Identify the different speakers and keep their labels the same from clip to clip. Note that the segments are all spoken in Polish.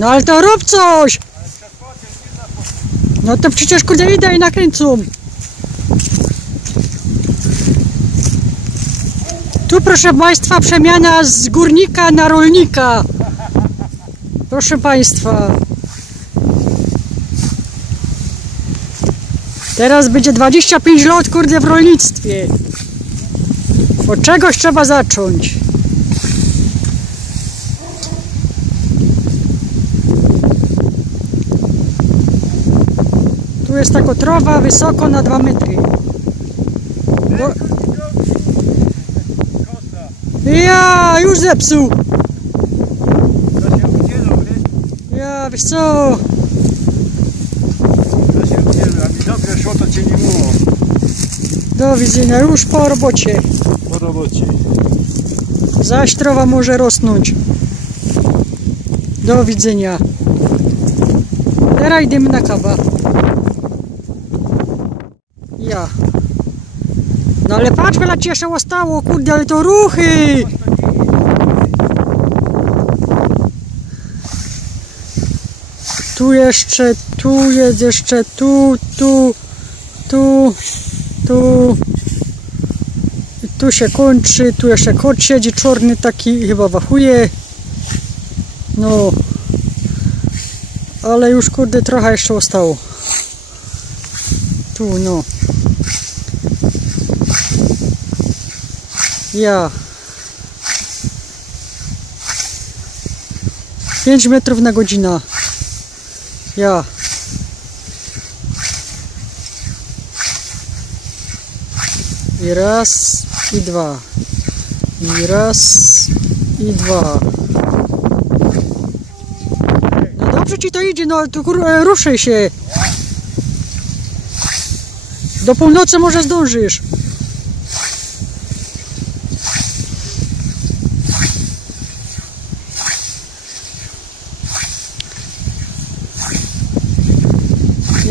Speaker 1: No ale to rób coś! No to przecież kurde idę i nakręcą. Tu proszę Państwa przemiana z górnika na rolnika. Proszę Państwa. Teraz będzie 25 lat kurde w rolnictwie. Od czegoś trzeba zacząć. Tu jest taka trowa wysoko na 2 metry. Bo... Ja, już zepsuł. Ja, wiesz co?
Speaker 2: To się udzielą, a mi dobrze szło, to cię nie było
Speaker 1: Do widzenia, już po robocie.
Speaker 2: po robocie.
Speaker 1: Zaś trowa może rosnąć. Do widzenia. Teraz idziemy na kawa. Ja. No ale patrz, wiele ci zostało, kurde, ale to ruchy! Tu jeszcze, tu jest jeszcze, tu, tu, tu, tu. I tu się kończy, tu jeszcze kot siedzi czarny taki, chyba wachuje. No. Ale już kurde trochę jeszcze zostało. Tu no. Ja. 5 metrów na godzinę. Ja. I raz, i dwa. I raz, i dwa. No dobrze ci to idzie, no to e, ruszaj się. Do północy może zdążysz.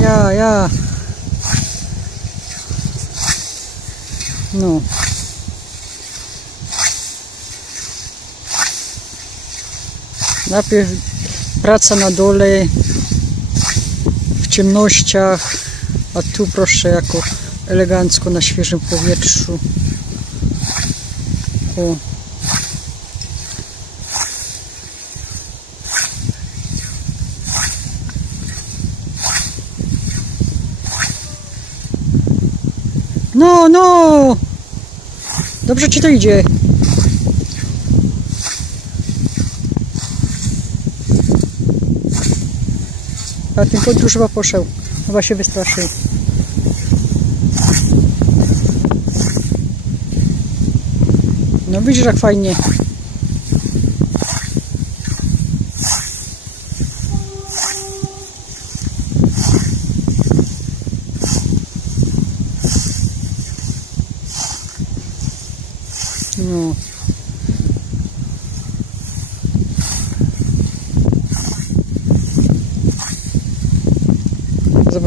Speaker 1: Ja, ja. No. Najpierw praca na dole, w ciemnościach, a tu proszę jako elegancko na świeżym powietrzu. O. No, no! Dobrze ci to idzie. A ten podróż chyba poszedł. Chyba się wystraszył. No widzisz jak fajnie. No.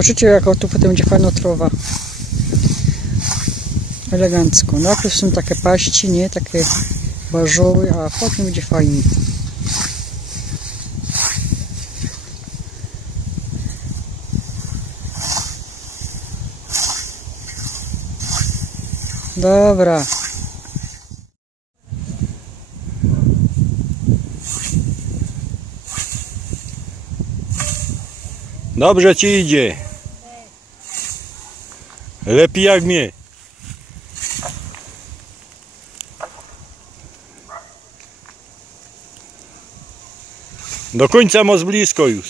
Speaker 1: Zobaczycie jaka tu potem będzie fajna trowa. Elegancko. Najpierw są takie paści, nie? Takie barzoły, a potem będzie fajnie. Dobra.
Speaker 2: Dobrze ci idzie. Lepiej jak mnie. Do końca masz blisko już.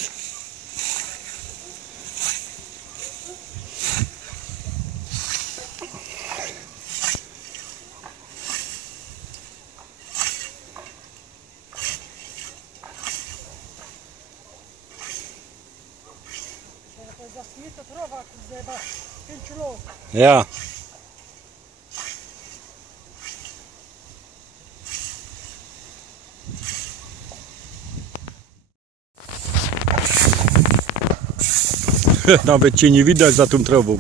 Speaker 1: Zasmita trowa, chyba 5 lat.
Speaker 2: Ja. Nawet cię nie widać za tą trawą.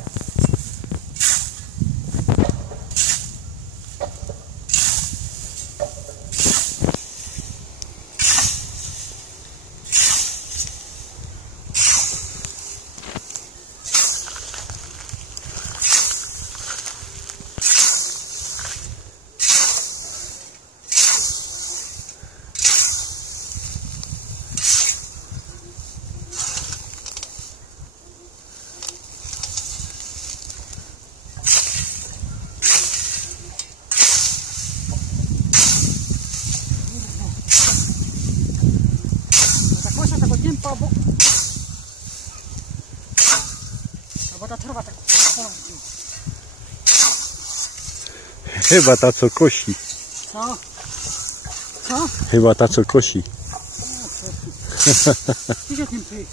Speaker 2: Chyba ta co kosi.
Speaker 1: Co? Co?
Speaker 2: Chyba ta co kosi.
Speaker 1: Ty?